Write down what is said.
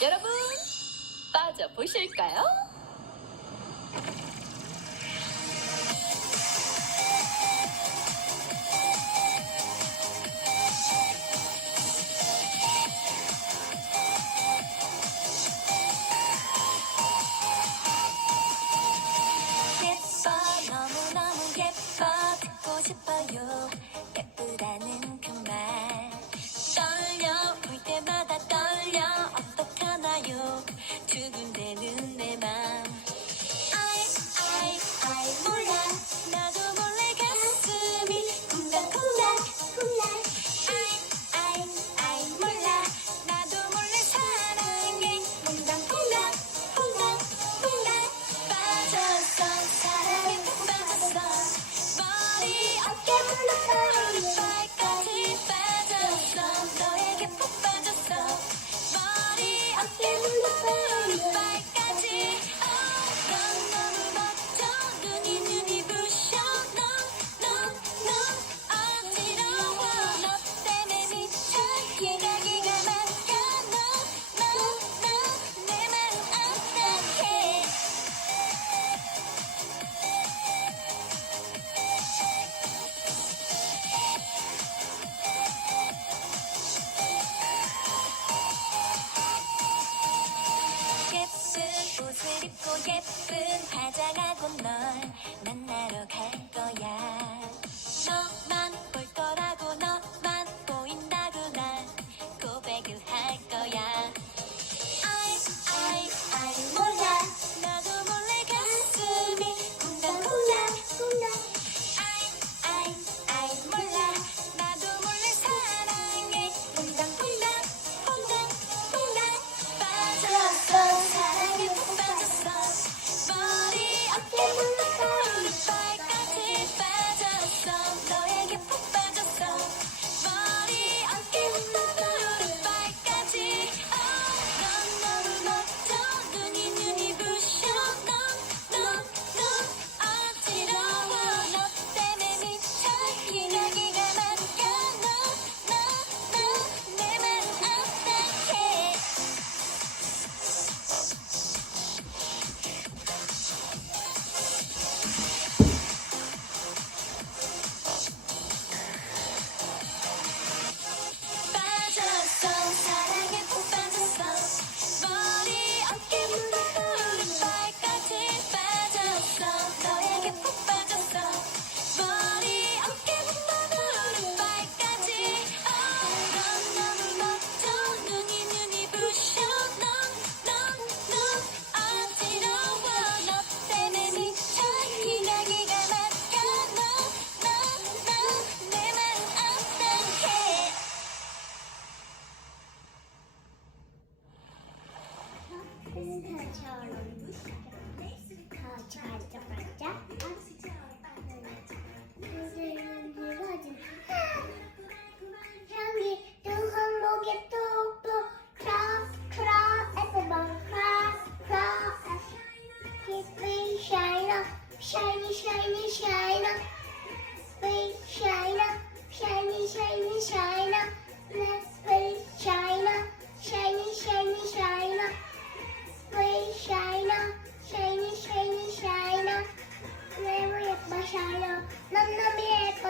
여러분, 빠져보실까요? 예뻐 너무너무 예뻐 듣고 싶어요 예쁘다는 그 찾아가고 널 만나러 갈 Biz kaçarlandık. Kaçarlandık.